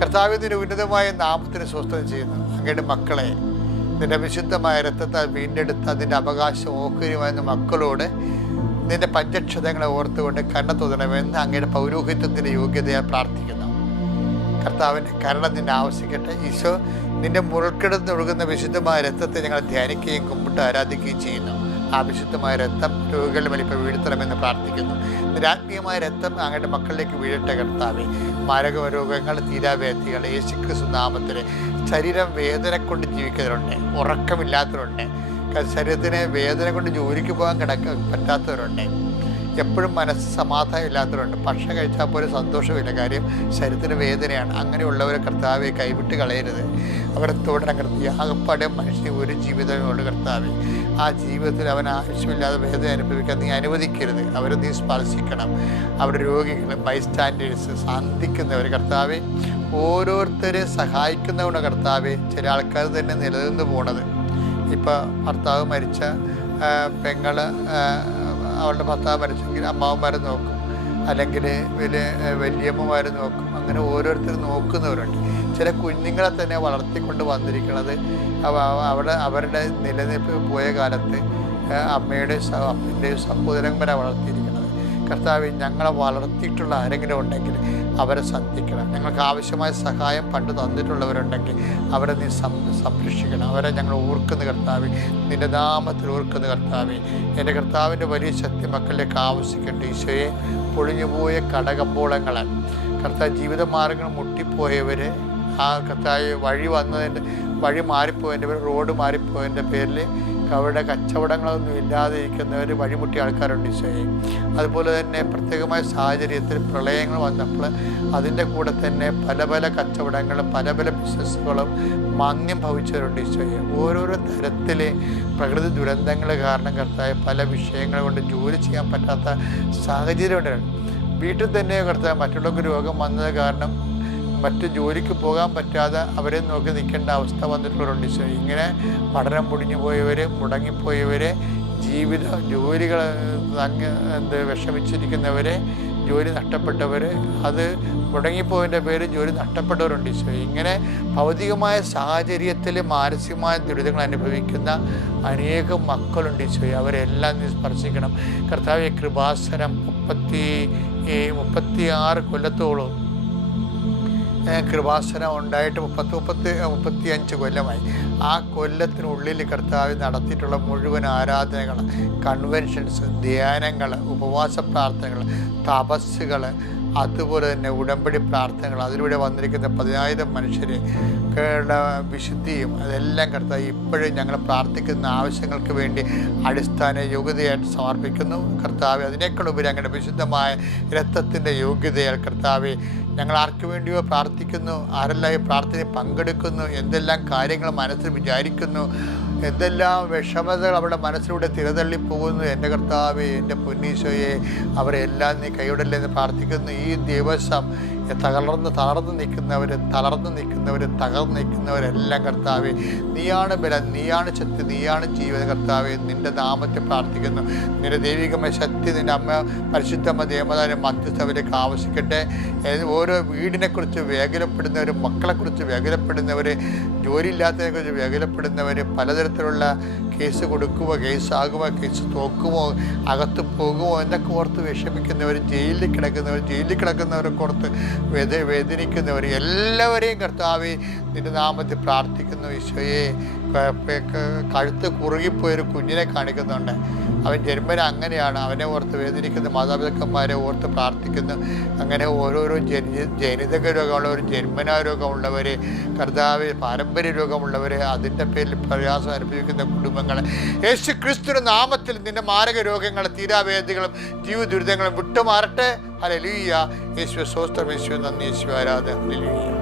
കർത്താവിൻ്റെ ഉന്നതമായ നാമത്തിന് സ്വസ്ഥം ചെയ്യുന്നു. അങ്ങയുടെ മക്കളെ നിന്റെ വിശുദ്ധമായ രക്തത്താൽ വീണ്ടെടുത്ത് അതിൻ്റെ അവകാശം ഓഹരിയുമായിരുന്ന മക്കളോട് നിന്റെ പഞ്ചക്ഷതങ്ങളെ ഓർത്തുകൊണ്ട് കരുണ തോന്നണമെന്ന് അങ്ങയുടെ പൗരോഹിത്യത്തിൻ്റെ യോഗ്യതയാൽ പ്രാർത്ഥിക്കുന്നു. കർത്താവിൻ്റെ കരുണ നിന്നെ ആവശ്യിക്കട്ടെ. ഈശോ നിന്റെ മുൾക്കിടന്ന് ഒഴുകുന്ന വിശുദ്ധമായ രക്തത്തെ ഞങ്ങൾ ധ്യാനിക്കുകയും കുമ്പിട്ട് ആരാധിക്കുകയും ചെയ്യുന്നു. ആ വിശുദ്ധമായ രക്തം രോഗികളുടെ മേൽ ഇപ്പോൾ വീഴ്ത്തണമെന്ന് പ്രാർത്ഥിക്കുന്നു. നിരാത്മീയമായ രക്തം അങ്ങയുടെ മക്കളിലേക്ക് വീഴട്ടെ കർത്താവേ. മാരക രോഗങ്ങൾ, തീരാവേദികൾ യേശുക്രിസ്തു നാമത്തിൽ ശരീരം വേദന കൊണ്ട് ജീവിക്കുന്നവരുണ്ട്, ഉറക്കമില്ലാത്തവരുണ്ട്, ശരീരത്തിന് വേദന കൊണ്ട് ജോലിക്ക് പോകാൻ പറ്റാത്തവരുണ്ട്, എപ്പോഴും മനസ്സ് സമാധാനം ഇല്ലാത്തവരുണ്ട്, ഭക്ഷണം കഴിച്ചാൽ പോലും സന്തോഷമില്ല, കാര്യം ശരീരത്തിന് വേദനയാണ്. അങ്ങനെയുള്ളവരെ കർത്താവെ കൈവിട്ട് കളയരുത്. അവരെ തുടരാൻ കർത്താവ് ആകപ്പാടെ മനുഷ്യന് ഒരു ജീവിതമുള്ള കർത്താവെ. ആ ജീവിതത്തിൽ അവൻ ആവശ്യമില്ലാതെ വേദന അനുഭവിക്കാൻ നീ അനുവദിക്കരുത്. അവരെ നീ സ്പർശിക്കണം. അവരുടെ രോഗികൾ, ബൈസ്റ്റാൻഡേഴ്സ്, സന്ധിക്കുന്നവർ കർത്താവെ, ഓരോരുത്തരെ സഹായിക്കുന്നവരുടെ കർത്താവെ. ചില ആൾക്കാർ തന്നെ നിലനിന്ന് പോണത്. ഇപ്പം ഭർത്താവ് മരിച്ച പെങ്ങള് അവളുടെ ഭർത്താവ് മരിച്ചെങ്കിൽ അമ്മാവന്മാരെ നോക്കും, അല്ലെങ്കിൽ വലിയമ്മമാർ നോക്കും. അങ്ങനെ ഓരോരുത്തർ നോക്കുന്നവരുണ്ട്. ചില കുഞ്ഞുങ്ങളെ തന്നെ വളർത്തിക്കൊണ്ട് വന്നിരിക്കുന്നത് അവരുടെ നിലനിൽപ്പ് പോയ കാലത്ത് അമ്മയുടെയും അപ്പൻ്റെയും സഹോദരന്മാരെ വളർത്തിയിരിക്കുന്നത്. കർത്താവ്, ഞങ്ങളെ വളർത്തിയിട്ടുള്ള ആരെങ്കിലും ഉണ്ടെങ്കിൽ അവരെ സന്ധിക്കണം. ഞങ്ങൾക്ക് ആവശ്യമായ സഹായം പണ്ട് തന്നിട്ടുള്ളവരുണ്ടെങ്കിൽ അവരെ നീ സംരക്ഷിക്കണം. അവരെ ഞങ്ങൾ ഓർക്കുന്ന കർത്താവ്, നിന്റെ നാമത്തിൽ ഓർക്കുന്ന കർത്താവ്. എൻ്റെ കർത്താവിൻ്റെ വലിയ ശക്തി മക്കളിലേക്ക് ആവശ്യിക്കട്ടെ. ഈശോയെ, പൊളിഞ്ഞുപോയ കടകമ്പോളങ്ങൾ കർത്താവ്, ജീവിതമാർഗ്ഗങ്ങൾ മുട്ടിപ്പോയവർ, ആ കർത്താവ് വഴി മാറിപ്പോയതിൻ്റെ പേര്, റോഡ് മാറിപ്പോയതിൻ്റെ പേരിൽ അവരുടെ കച്ചവടങ്ങളൊന്നും ഇല്ലാതെ ഇരിക്കുന്നവർ, വഴിമുട്ടിയ ആൾക്കാരുണ്ട് ഈശോയെ. അതുപോലെ തന്നെ പ്രത്യേകമായ സാഹചര്യത്തിൽ പ്രളയങ്ങൾ വന്നപ്പോൾ അതിൻ്റെ കൂടെ തന്നെ പല പല കച്ചവടങ്ങളും പല പല ബിസിനസ്സുകളും മാന്യം ഭവിച്ചവരുണ്ട് ഈശോയെ. ഓരോരോ തരത്തിൽ പ്രകൃതി ദുരന്തങ്ങൾ കാരണം കർത്താവ് പല വിഷയങ്ങൾ കൊണ്ട് ജോലി ചെയ്യാൻ പറ്റാത്ത സാഹചര്യമുണ്ട്. വീട്ടിൽ തന്നെ കർത്താവ് മറ്റുള്ളവർക്ക് രോഗം വന്നത് കാരണം മറ്റ് ജോലിക്ക് പോകാൻ പറ്റാതെ അവരെ നോക്കി നിൽക്കേണ്ട അവസ്ഥ വന്നിട്ടുള്ളവരുണ്ട് ഈശോ. ഇങ്ങനെ പഠനം മുടിഞ്ഞുപോയവർ, മുടങ്ങിപ്പോയവർ, ജോലികൾ വിഷമിച്ചിരിക്കുന്നവർ, ജോലി നഷ്ടപ്പെട്ടവർ, അത് മുടങ്ങിപ്പോയതിൻ്റെ പേര് ജോലി നഷ്ടപ്പെട്ടവരുണ്ട് ഈശോ. ഇങ്ങനെ ഭൗതികമായ സാഹചര്യത്തിൽ മാനസികമായ ദുരിതങ്ങൾ അനുഭവിക്കുന്ന അനേകം മക്കളുണ്ട് ഈശോ. അവരെല്ലാം നീ സ്പർശിക്കണം കർത്താവെ. കൃപാസനം 36 കൊല്ലത്തോളം കൃപാസനം ഉണ്ടായിട്ട് 35 കൊല്ലമായി. ആ കൊല്ലത്തിനുള്ളിൽ കർത്താവ് നടത്തിയിട്ടുള്ള മുഴുവൻ ആരാധനകൾ, കൺവെൻഷൻസ്, ധ്യാനങ്ങൾ, ഉപവാസ പ്രാർത്ഥനകൾ, തപസ്സുകൾ, അതുപോലെ തന്നെ ഉടമ്പടി പ്രാർത്ഥനകൾ, അതിലൂടെ വന്നിരിക്കുന്ന 10,000 മനുഷ്യരുടെ വിശുദ്ധിയും അതെല്ലാം കർത്താവ് ഇപ്പോഴും ഞങ്ങൾ പ്രാർത്ഥിക്കുന്ന ആവശ്യങ്ങൾക്ക് വേണ്ടി അടിസ്ഥാന യോഗ്യതയായിട്ട് സമർപ്പിക്കുന്നു കർത്താവ്. അതിനേക്കാളുപരി അങ്ങനെ വിശുദ്ധമായ രക്തത്തിൻ്റെ യോഗ്യതയാൽ കർത്താവ് ഞങ്ങൾ ആർക്ക് വേണ്ടിയോ പ്രാർത്ഥിക്കുന്നു, ആരെല്ലാം ഈ പ്രാർത്ഥനയിൽ പങ്കെടുക്കുന്നു, എന്തെല്ലാം കാര്യങ്ങൾ മനസ്സിൽ വിചാരിക്കുന്നു, എന്തെല്ലാം വിഷമതകൾ അവരുടെ മനസ്സിലൂടെ തിരതള്ളിപ്പോകുന്നു. എൻ്റെ കർത്താവേ, എൻ്റെ പൊന്നീശോയെ, അവരെല്ലാം നീ കൈവിടല്ലെന്ന് പ്രാർത്ഥിക്കുന്നു. ഈ ദിവസം തളർന്ന് നിൽക്കുന്നവരെല്ലാം കർത്താവേ, നീയാണ് ബലം, നീയാണ് ശക്തി, നീയാണ് ജീവൻ കർത്താവേ. നിൻ്റെ നാമത്തെ പ്രാർത്ഥിക്കുന്നു. നിൻ്റെ ദൈവികമായ ശക്തി നിൻ്റെ അമ്മ പരിശുദ്ധമ്മ ദേവതാവിൻ്റെ മധ്യസ്ഥവരേക്ക് ആവശ്യിക്കട്ടെ. ഓരോ വീടിനെക്കുറിച്ച് വേഗലപ്പെടുന്നവർ, മക്കളെക്കുറിച്ച് വേഗലപ്പെടുന്നവർ, ജോലിയില്ലാത്തതിനെക്കുറിച്ച് വേഗലപ്പെടുന്നവർ, പലതരത്തിലുള്ള കേസ് കൊടുക്കുമോ, കേസാകുമോ, കേസ് തോക്കുമോ, അകത്ത് പോകുമോ എന്നൊക്കെ ഓർത്ത് വിഷമിക്കുന്നവർ, ജയിലിൽ കിടക്കുന്നവരൊക്കെ ഓർത്ത് വേദനിക്കുന്നവർ എല്ലാവരെയും കർത്താവേ നിന്റെ നാമത്തിൽ പ്രാർത്ഥിക്കുന്നു. ഈശോയെ, കഴുത്ത് കുറുകിപ്പോയൊരു കുഞ്ഞിനെ കാണിക്കുന്നുണ്ട്. അവൻ ജന്മന അങ്ങനെയാണ്. അവനെ ഓർത്ത് വേദനിക്കുന്ന മാതാപിതാക്കന്മാരെ ഓർത്ത് പ്രാർത്ഥിക്കുന്നു. അങ്ങനെ ഓരോരോ ജനിതക രോഗമുള്ളവർ, ജന്മനാ രോഗമുള്ളവർ, കർത്താവ് പാരമ്പര്യ രോഗമുള്ളവർ, അതിൻ്റെ പേരിൽ പ്രയാസം അനുഭവിക്കുന്ന കുടുംബങ്ങൾ, യേശു ക്രിസ്തുവിന്റെ നാമത്തിൽ നിന്റെ മാരക രോഗങ്ങളും തീരാവേദികളും ജീവ ദുരിതങ്ങളും വിട്ടുമാറട്ടെ. ഹല്ലേലൂയ. യേശുവേ സ്തോത്രം, യേശുവേ നന്ദി, യേശുവേ ആരാധന. ഹല്ലേലൂയ.